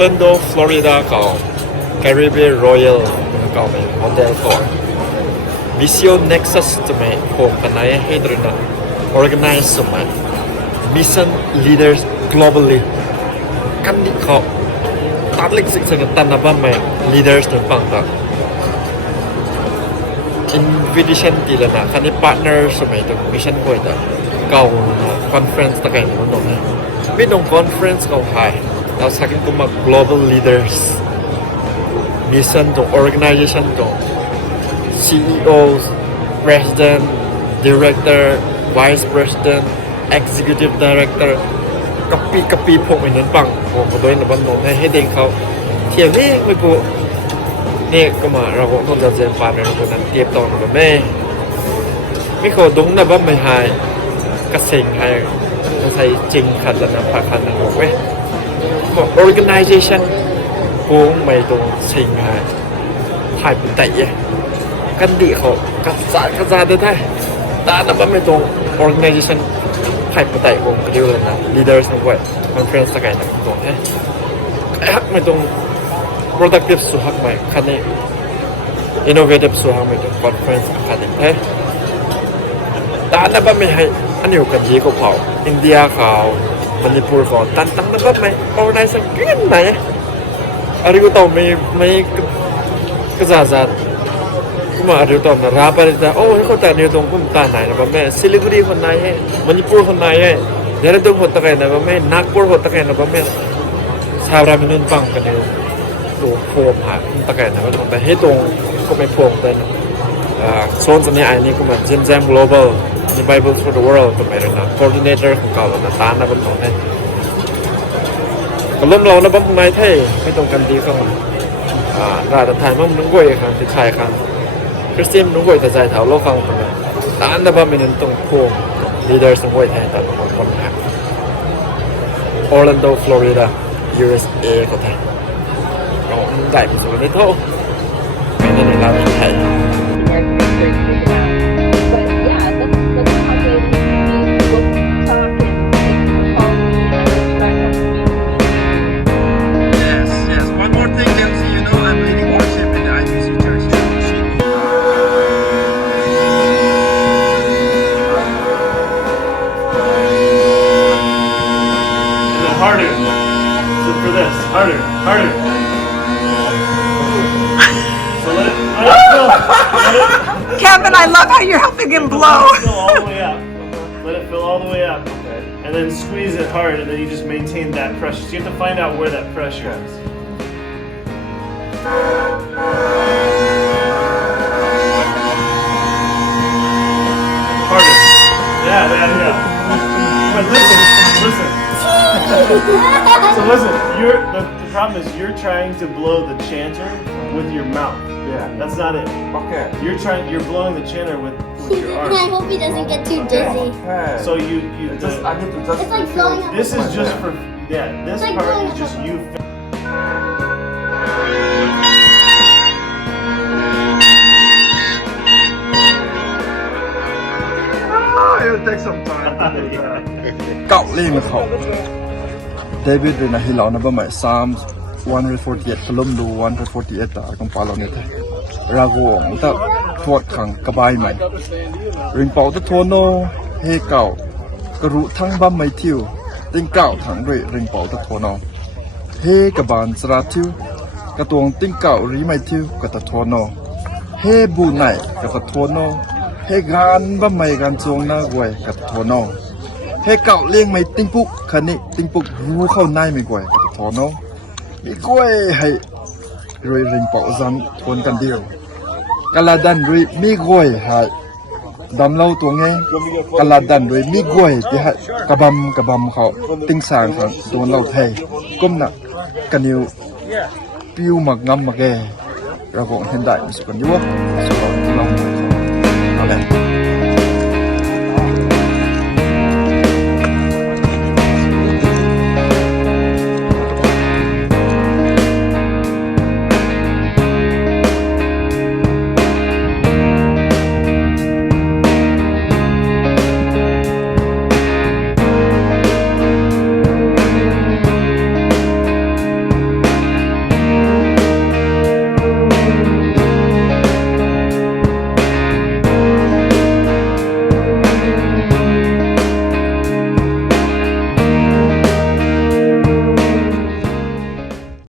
Orlando Florida เก่า Caribbean Royal เก่าเป็นโฮเทลก่อน Missio Nexus จะไม่พบกันในให้ตระหนัก Organize สมัย Mission Leaders Globally กันที่เขาตัดเล็กสิ่งสำคัญนะบ้างไหม Leaders หนึ่งฝั่งต่าง Invitation ดีแล้วนะคันนี้ Partner สมัยตรง Mission บ่อยแต่เก่า Conference ตะไคร้หนุ่มนะไม่ต้อง Conference เก่าไทยเราสักกันก็มา Global Leaders Mission ตรง Organization ตรง CEOs President Director Vice President Executive Director กับปีพวกมันนั้นปังผมก็โดยในบันทึกให้เด็กเขาเที่ยวนี้ไม่พูดนี่ก็มาเราคงต้องจะเจอฟ้าในเราคนนั้นเตรียมต่อหนูกับแม่ไม่ขอดุ้งนะบ้าไม่หายกระเซ็งหายกระใส่จริงขัดแล้วนะผ่าขันนะบอกเว้ยบอก organization กูไม่ตรงสิ่งหายถ่ายเป็นไต่กันดีเขากระจายได้แต่นะบ้าไม่ตรง organization ถ่ายเป็นไต่ผมก็เรียกเลยนะ leaders นะเว้ย conference ตะไคร้นะตรงไม่ตรงproductive สุดหักไหมคันนี้ innovative สุดหักไหมตรง conference คันนี้แต่อันนั้นไม่ให้อันนี้กันยีก็เผาอินเดียเขามณีปูร์เขาตั้งนั้นไม่เอาได้สักเรื่องไหนอะไรก็ต้องไม่กระจายกูมาอะไรก็ต้องรับไปแต่โอ้ยเขาแต่เนี่ยตรงกูตาไหนนะแม่ซิลิกุรีคนไหนมณีปูร์คนไหนเดี๋ยวต้องหัวตะไคร้นะแม่นักปูร์หัวตะไคร้นะแม่ชาวรามินุนฟังกันเนี่ยตรงโฟมหาตะไคร้นะก็ตรงแต่ให้ตรงก็ไม่โฟมแต่โซนสัญญาณนี้ก็มาเจม global the Bible for the world ตัวใหม่เลยนะ coordinator ของเก่าแล้วนะตานะบนของเนี่ยก็เริ่มเรานะบ้างไม่เท่ไม่ตรงกันดีเข้ามาราชไทยมั่งนุ่งกวยครับที่ชายครับคริสเตียนนุ่งกวยแต่ใจเท้าโลกฟังตัวนั้นตานะบ้างไม่นั่นตรงโฟม leader นุ่งกวยไทยแต่คนนะ Orlando Florida USA ก็ไทยเราได้ไปสู่ในโลกไม่ได้ในราชไทยHarder. So for this, harder. So let it fill. Kevin, I love how you're helping him blow. Let it fill all the way up. Let it fill all the way up. Okay. And then squeeze it hard, and then you just maintain that pressure. So you have to find out where that pressure is. Harder. Yeah. But listen. So listen, the problem is you're trying to blow the chanter with your mouth. Yeah. That's not it. Okay. You're blowing the chanter with your arm. I hope he doesn't get too dizzy. Okay. So I need to just. It's like blowing up. This is just for this like part blowing is up just a you. It'll take some time. เก่าเล่มาเขาเดวิดเลยนะฮิลานะบ้าไม่148ขลุ่มดู148แต่กำปาเราเนี่ยราโกงแต่ทวดขังกระบายใหม่ริงเป่าตะโทโนเฮเก่ากระรุทั้งบ้าไม่ทิวติ้งเก่าถังด้วยริงเป่าตะโทโนเฮกระบาลสระทิวกระตวงติ้งเก่ารีไม่ทิวกระตะโทโนเฮบูไหนกระตะโทโนเฮกานบ้าไม่กันจวงหน้าไว้กระตะโทโนเฮเก่าเลี้ยงไม่ติ้งปุกคันนี้ติ้งปุกรู้เข้าในไม่กว่ากระตะโทโนมีกล้วยให้รวยริงเป่าซ้ำทวนกันเดียวกะลาดันรวยมีกล้วยให้ดำเล่าตัวไงกะลาดันรวยมีกล้วยที่ให้กระบำเขาติ้งสางครับตัวเล่าไทยก้มหนักกันนิวปิวหมักงำมาแกเราคงเห็นได้สุกันยวสุกันลองอะไร